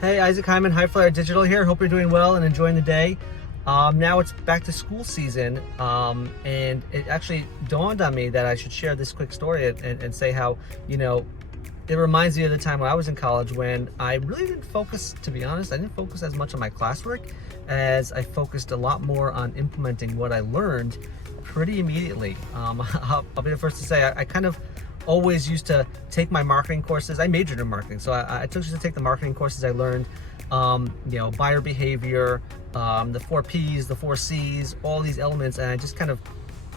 Hey, Isaac Hyman, High Flyer Digital here. Hope you're doing well and enjoying the day. Now it's back to school season, and it actually dawned on me that I should share this quick story and say how, it reminds me of the time when I was in college when I really didn't focus, to be honest, I didn't focus as much on my classwork as I focused a lot more on implementing what I learned pretty immediately. I'll be the first to say I kind of always used to take my marketing courses. I majored in marketing, so I took to take the marketing courses I learned, buyer behavior, the 4Ps, the 4Cs, all these elements, and I just kind of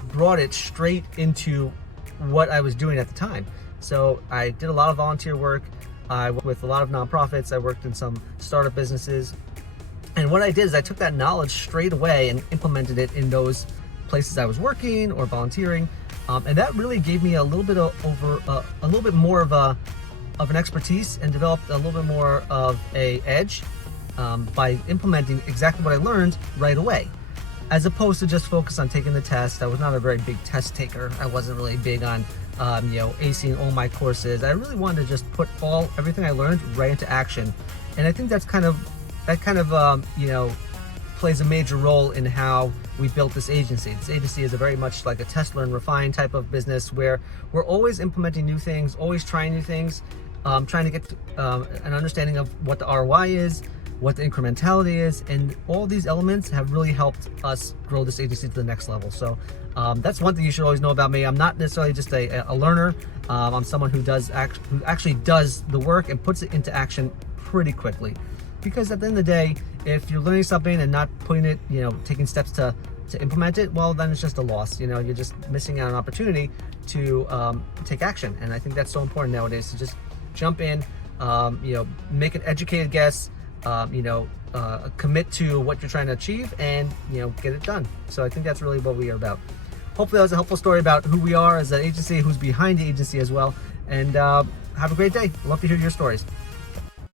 brought it straight into what I was doing at the time. So I did a lot of volunteer work. I worked with a lot of nonprofits. I worked in some startup businesses. And what I did is I took that knowledge straight away and implemented it in those places I was working or volunteering. And that really gave me a little bit more of an expertise and developed a little bit more of a edge by implementing exactly what I learned right away, as opposed to just focus on taking the test. I was not a very big test taker. I wasn't really big on acing all my courses. I really wanted to just put everything I learned right into action, and I think that kind of plays a major role in how we built this agency. This agency is a very much like a test, learn, refine type of business where we're always implementing new things, always trying new things, trying to get an understanding of what the ROI is, what the incrementality is, and all these elements have really helped us grow this agency to the next level. So that's one thing you should always know about me. I'm not necessarily just a learner. I'm someone who actually does the work and puts it into action pretty quickly. Because at the end of the day, if you're learning something and not putting it, taking steps to implement it, well, then it's just a loss. You're just missing out on an opportunity to take action. And I think that's so important nowadays, to just jump in, make an educated guess, commit to what you're trying to achieve, and get it done. So I think that's really what we are about. Hopefully that was a helpful story about who we are as an agency, who's behind the agency as well. And have a great day. Love to hear your stories.